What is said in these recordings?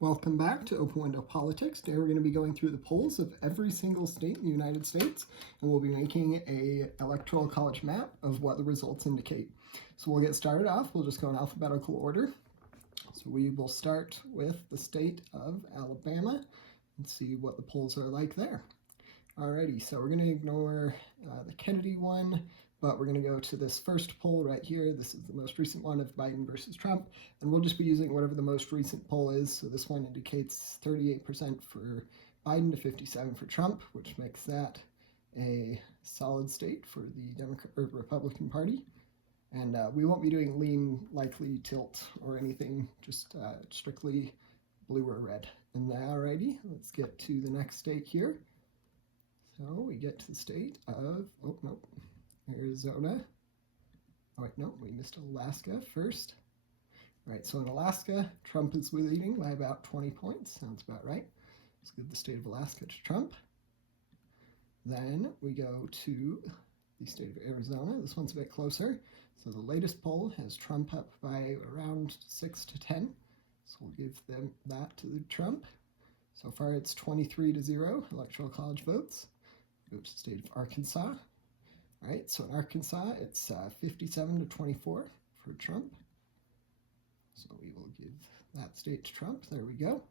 Welcome back to Open Window Politics. Today we're going to be going through the polls of every single state in the United States, and we'll be making a electoral college map of what the results indicate. So we'll get started off. We'll just go in alphabetical order. So we will start with the state of Alabama and see what the polls are like there. Alrighty, so we're going to ignore the Kennedy one, but we're going to go to this first poll right here. This is the most recent one of Biden versus Trump, and we'll just be using whatever the most recent poll is. So this one indicates 38% for Biden to 57% for Trump, which makes that a solid state for the Democrat or Republican Party. And we won't be doing lean, likely, tilt, or anything, just strictly blue or red. And alrighty, let's get to the next state here. So we get to the state of, Arizona. Oh wait, no, we missed Alaska first. All right, so in Alaska, Trump is leading by about 20 points. Sounds about right. Let's give the state of Alaska to Trump. Then we go to the state of Arizona. This one's a bit closer. So the latest poll has Trump up by around 6 to 10. So we'll give them that to Trump. So far it's 23-0 electoral college votes. Go to the state of Arkansas. All right, so in Arkansas, it's 57-24 for Trump. So we will give that state to Trump. There we go.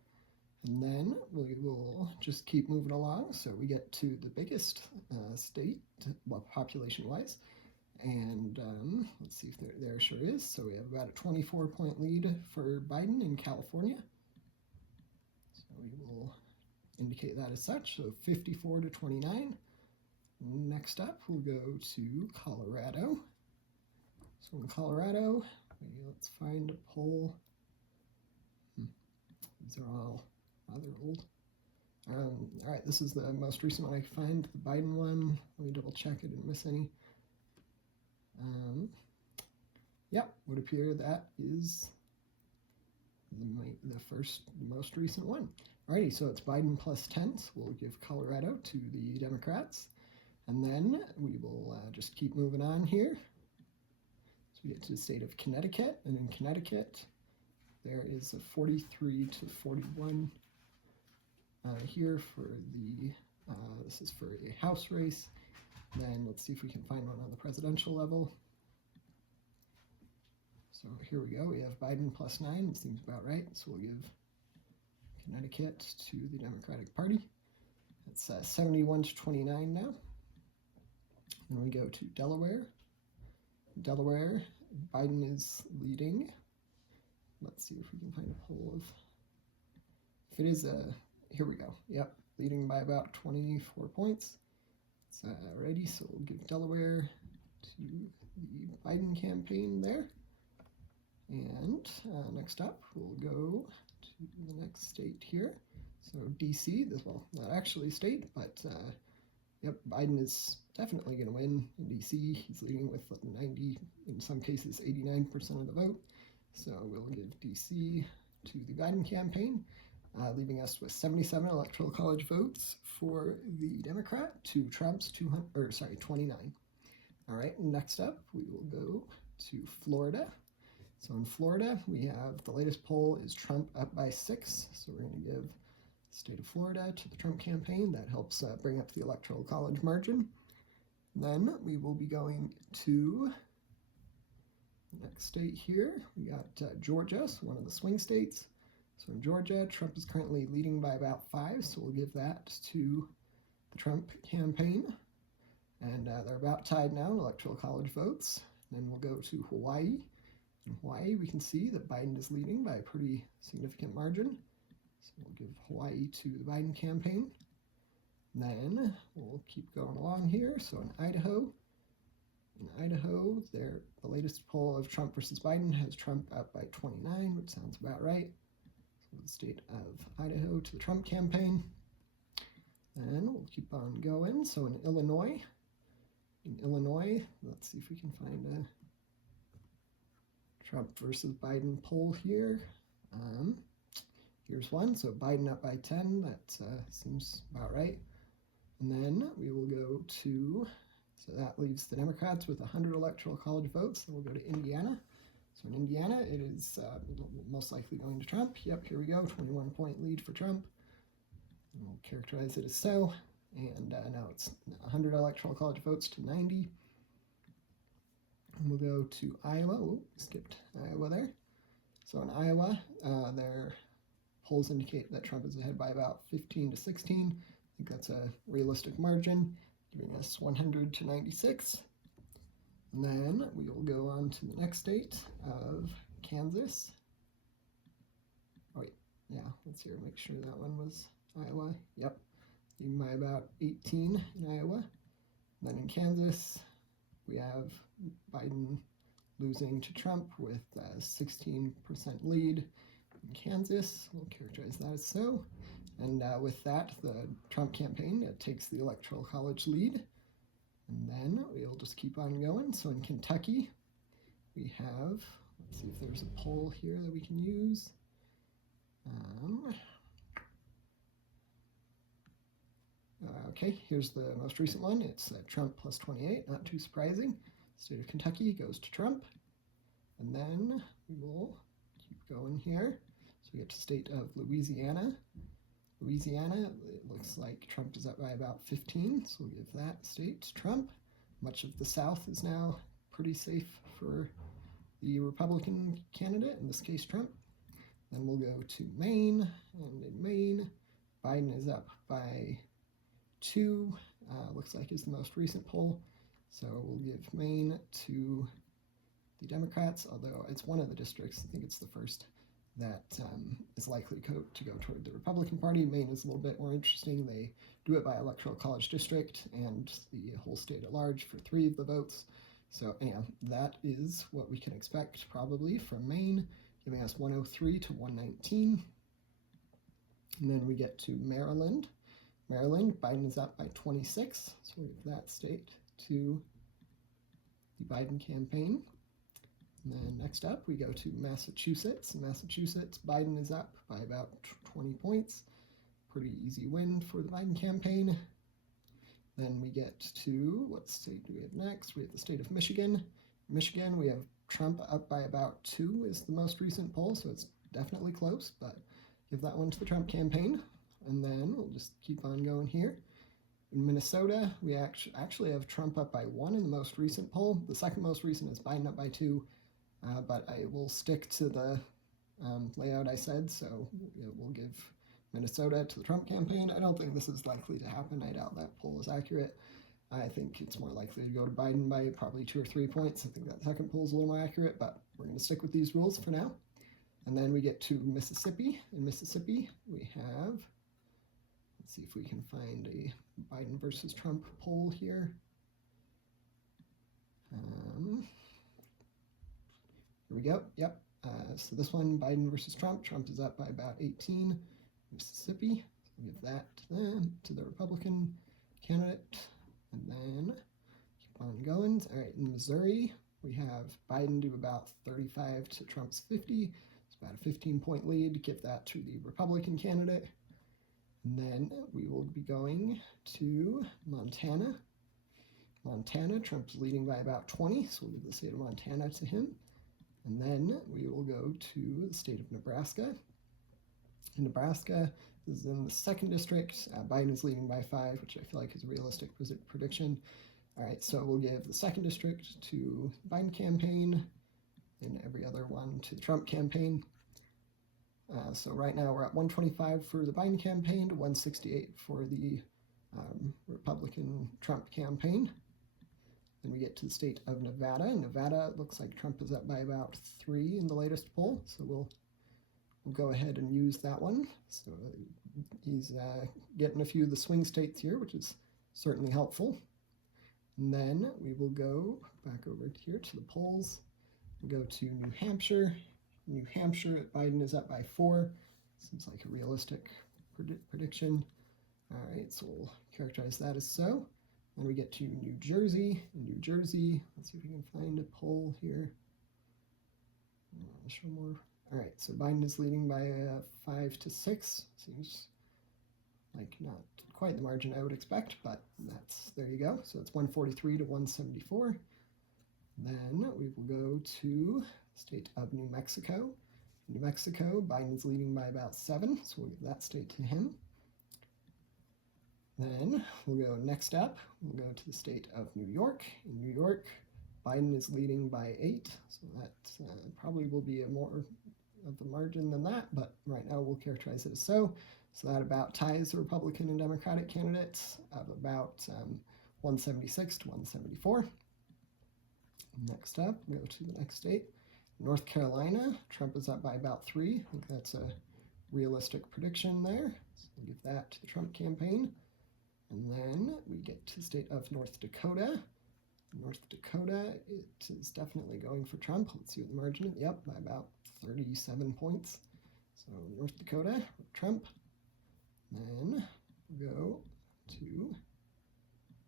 And then we will just keep moving along. So we get to the biggest state, well, population-wise. And let's see if there sure is. So we have about a 24-point lead for Biden in California. So we will indicate that as such. So 54-29. Next up, we'll go to Colorado. So in Colorado, let's find a poll. These are all rather old. All right, this is the most recent one I could find, the Biden one. Let me double check I didn't miss any. Yep, would appear that is the most recent one. Alrighty, so it's Biden plus 10, so we'll give Colorado to the Democrats. And then we will just keep moving on here. So we get to the state of Connecticut, and in Connecticut, there is a 43-41 here for the, this is for a House race. Then let's see if we can find one on the presidential level. So here we go, we have Biden plus 9, it seems about right. So we'll give Connecticut to the Democratic Party. It's 71-29 now. Then we go to Delaware. Delaware, Biden is leading. Let's see if we can find a poll of, if it is here we go. Yep, leading by about 24 points. It's ready, so we'll give Delaware to the Biden campaign there. And next up, we'll go to the next state here. So DC, well, not actually a state, but yep, Biden is definitely going to win in DC. He's leading with 90, in some cases 89% of the vote. So we'll give DC to the Biden campaign, leaving us with 77 electoral college votes for the Democrat to Trump's 29. All right, next up we will go to Florida. So in Florida, we have the latest poll is Trump up by 6. So we're going to give the state of Florida to the Trump campaign. That helps bring up the electoral college margin. Then we will be going to the next state here. We got Georgia, so one of the swing states. So in Georgia, Trump is currently leading by about 5, so we'll give that to the Trump campaign. And they're about tied now in electoral college votes. Then we'll go to Hawaii. In Hawaii, we can see that Biden is leading by a pretty significant margin. So we'll give Hawaii to the Biden campaign. Then we'll keep going along here. So in Idaho, the latest poll of Trump versus Biden has Trump up by 29, which sounds about right. So the state of Idaho to the Trump campaign. And we'll keep on going. So in Illinois, let's see if we can find a Trump versus Biden poll here. Here's one. So Biden up by 10. That seems about right. And then we will go to, so that leaves the Democrats with 100 electoral college votes. Then we'll go to Indiana. So in Indiana, it is most likely going to Trump. Yep, here we go, 21-point lead for Trump. And we'll characterize it as so. And now it's 100 electoral college votes to 90. And we'll go to Iowa. Ooh, skipped Iowa there. So in Iowa, their polls indicate that Trump is ahead by about 15 to 16. I think that's a realistic margin, giving us 100 to 96. And then we will go on to the next state of Kansas. Oh wait, yeah, let's see, make sure that one was Iowa. Yep, leading by about 18 in Iowa. And then in Kansas, we have Biden losing to Trump with a 16% lead in Kansas. We'll characterize that as so. And with that, the Trump campaign takes the Electoral College lead. And then we'll just keep on going. So in Kentucky, we have, let's see if there's a poll here that we can use. Okay, here's the most recent one. It's Trump plus 28, not too surprising. State of Kentucky goes to Trump. And then we will keep going here. So we get to state of Louisiana. Louisiana, it looks like Trump is up by about 15, so we'll give that state to Trump. Much of the South is now pretty safe for the Republican candidate, in this case Trump. Then we'll go to Maine, and in Maine, Biden is up by 2, looks like is the most recent poll. So we'll give Maine to the Democrats, although it's one of the districts, I think it's the first, that is likely to go toward the Republican Party. Maine is a little bit more interesting. They do it by electoral college district and the whole state at large for 3 of the votes. So anyhow, that is what we can expect probably from Maine, giving us 103 to 119. And then we get to Maryland. Maryland, Biden is up by 26, so we give that state to the Biden campaign. And then next up, we go to Massachusetts. Massachusetts, Biden is up by about 20 points. Pretty easy win for the Biden campaign. Then we get to, what state do we have next? We have the state of Michigan. Michigan, we have Trump up by about 2 is the most recent poll, so it's definitely close, but give that one to the Trump campaign. And then we'll just keep on going here. In Minnesota, we actually have Trump up by 1 in the most recent poll. The second most recent is Biden up by 2. But I will stick to the layout I said, so we'll give Minnesota to the Trump campaign. I don't think this is likely to happen. I doubt that poll is accurate. I think it's more likely to go to Biden by probably 2 or 3 points. I think that second poll is a little more accurate, but we're going to stick with these rules for now. And then we get to Mississippi. In Mississippi, we have, let's see if we can find a Biden versus Trump poll here. Here we go. Yep. So this one, Biden versus Trump. Trump is up by about 18. Mississippi. So we'll give that to them, to the Republican candidate. And then keep on going. All right, in Missouri, we have Biden do about 35 to Trump's 50. It's about a 15-point lead. Give that to the Republican candidate. And then we will be going to Montana. Montana, Trump's leading by about 20, so we'll give the state of Montana to him. And then we will go to the state of Nebraska. In Nebraska, this is in the 2nd district. Biden is leading by 5, which I feel like is a realistic prediction. All right, so we'll give the 2nd district to the Biden campaign and every other one to the Trump campaign. So right now we're at 125 for the Biden campaign to 168 for the Republican Trump campaign. Then we get to the state of Nevada. Nevada, it looks like Trump is up by about 3 in the latest poll, so we'll go ahead and use that one. So he's getting a few of the swing states here, which is certainly helpful. And then we will go back over here to the polls. We'll go to New Hampshire. New Hampshire, Biden is up by 4. Seems like a realistic prediction. All right, so we'll characterize that as so. Then we get to New Jersey. In New Jersey, let's see if we can find a poll here. I'll show more. All right, so Biden is leading by 5 to 6. Seems like not quite the margin I would expect, but there you go. So it's 143 to 174. Then we will go to the state of New Mexico. New Mexico, Biden's leading by about 7, so we'll give that state to him. Then we'll go next up, we'll go to the state of New York. In New York, Biden is leading by 8, so that probably will be a more of a margin than that, but right now we'll characterize it as so. So that about ties the Republican and Democratic candidates of about 176 to 174. Next up, we go to the next state. North Carolina, Trump is up by about 3. I think that's a realistic prediction there. So we'll give that to the Trump campaign. And then we get to the state of North Dakota. North Dakota, it is definitely going for Trump. Let's see what the margin is. Yep, by about 37 points. So North Dakota, Trump. Then we'll go to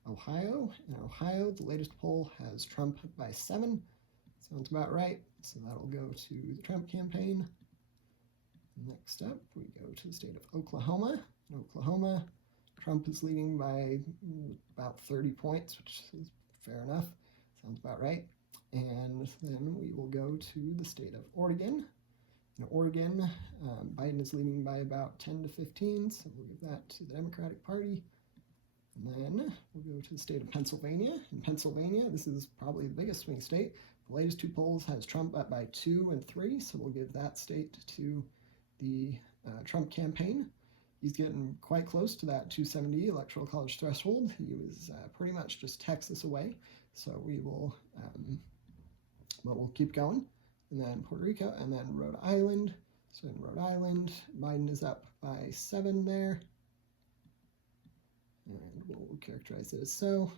Ohio. In Ohio, the latest poll has Trump by 7. Sounds about right. So that'll go to the Trump campaign. Next up, we go to the state of Oklahoma. In Oklahoma, Trump is leading by about 30 points, which is fair enough. Sounds about right. And then we will go to the state of Oregon. In Oregon, Biden is leading by about 10 to 15, so we'll give that to the Democratic Party. And then we'll go to the state of Pennsylvania. In Pennsylvania, this is probably the biggest swing state. The latest 2 polls has Trump up by 2 and 3, so we'll give that state to the Trump campaign. He's getting quite close to that 270 electoral college threshold. He was pretty much just Texas away, so we will, but we'll keep going. And then Puerto Rico, and then Rhode Island. So in Rhode Island, Biden is up by 7 there. And we'll characterize it as so.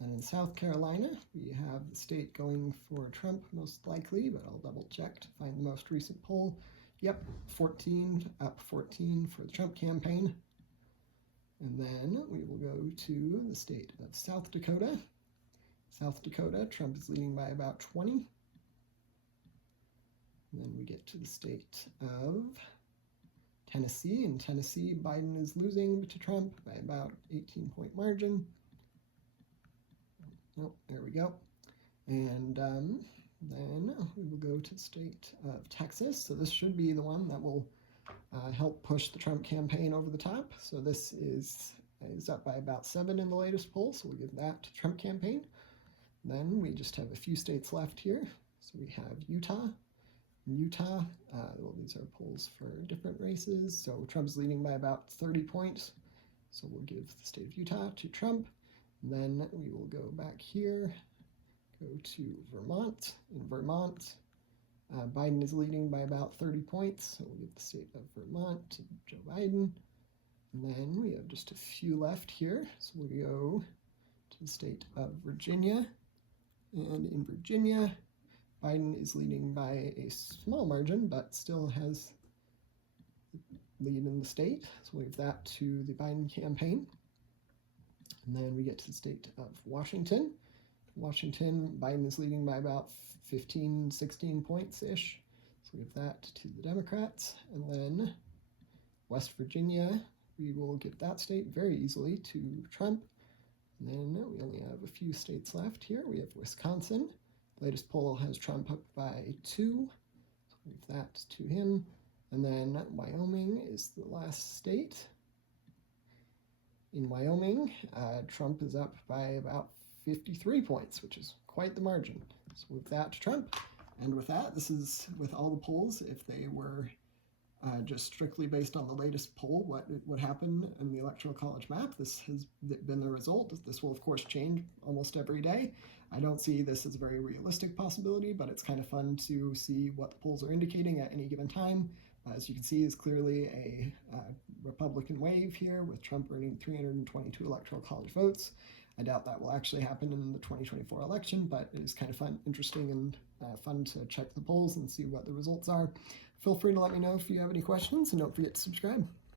And in South Carolina, we have the state going for Trump most likely, but I'll double check to find the most recent poll. Yep, 14, up 14 for the Trump campaign. And then we will go to the state of South Dakota. South Dakota, Trump is leading by about 20. And then we get to the state of Tennessee. In Tennessee, Biden is losing to Trump by about 18-point margin. Nope, there we go. And then we will go to the state of Texas. So this should be the one that will help push the Trump campaign over the top. So this is up by about 7 in the latest poll, so we'll give that to Trump campaign. Then we just have a few states left here. So we have Utah. Utah, well, these are polls for different races. So Trump's leading by about 30 points. So we'll give the state of Utah to Trump. Then we will go back here, go to Vermont. In Vermont, Biden is leading by about 30 points. So we'll give the state of Vermont to Joe Biden. And then we have just a few left here. So we'll go to the state of Virginia. And in Virginia, Biden is leading by a small margin, but still has the lead in the state. So we'll give that to the Biden campaign. And then we get to the state of Washington. Washington, Biden is leading by about 15, 16 points-ish. So we give that to the Democrats. And then West Virginia, we will give that state very easily to Trump. And then we only have a few states left here. We have Wisconsin. Latest poll has Trump up by 2, so we'll give that to him. And then Wyoming is the last state. In Wyoming, Trump is up by about 53 points, which is quite the margin. So with that to Trump. And with that, this is with all the polls. If they were just strictly based on the latest poll, what would happen in the Electoral College map, this has been the result. This will, of course, change almost every day. I don't see this as a very realistic possibility, but it's kind of fun to see what the polls are indicating at any given time. As you can see, is clearly a Republican wave here, with Trump earning 322 Electoral College votes. I doubt that will actually happen in the 2024 election, but it is kind of fun, interesting, and fun to check the polls and see what the results are. Feel free to let me know if you have any questions, and don't forget to subscribe.